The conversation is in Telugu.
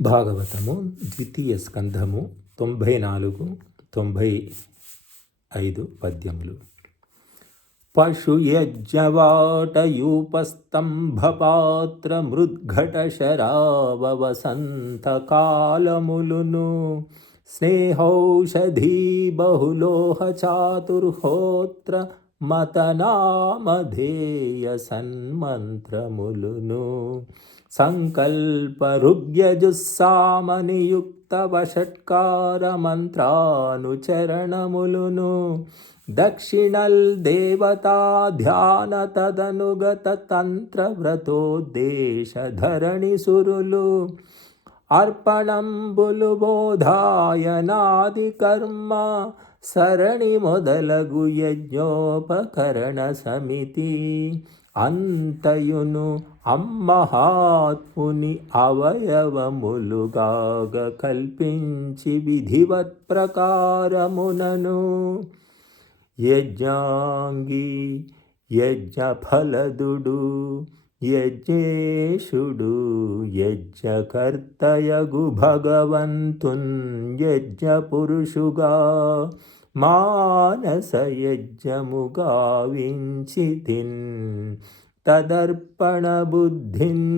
భాగవతము ద్వితీయ స్కంధము తొంభై నాలుగు తొంభై ఐదు పద్యములు. పశుయజ్ఞవాటయూపస్తంభపాత్ర మృద్ఘట శరావ స్నేహౌషధీ బహులోహ చాతుర్హోత్ర మతనామధేయ సన్మంత్రములును సంకల్పరుగ్యజుస్సామనియుక్తవషట్కార మంత్రానుచరణములును దక్షిణల్ దేవతా ధ్యాన తదనుగత తంత్రవ్రతోద్దేశ ధరణి సురులు అర్పణంబులు బోధాయనాది కర్మ సరణి మొదలగు యజ్ఞోపకరణ సమితి అంతయును అమ్మహాత్ముని అవయవములుగాగ కల్పించి విధివత్ ప్రకారమునను. యజ్ఞాంగి యజ్ఞఫలదుడు యజ్ఞేషుడు యజ్ఞకర్తయగు భగవంతున్ యజ్ఞపురుషుగా. మానస యజ్ఞము తదర్పణ బుద్ధిన్.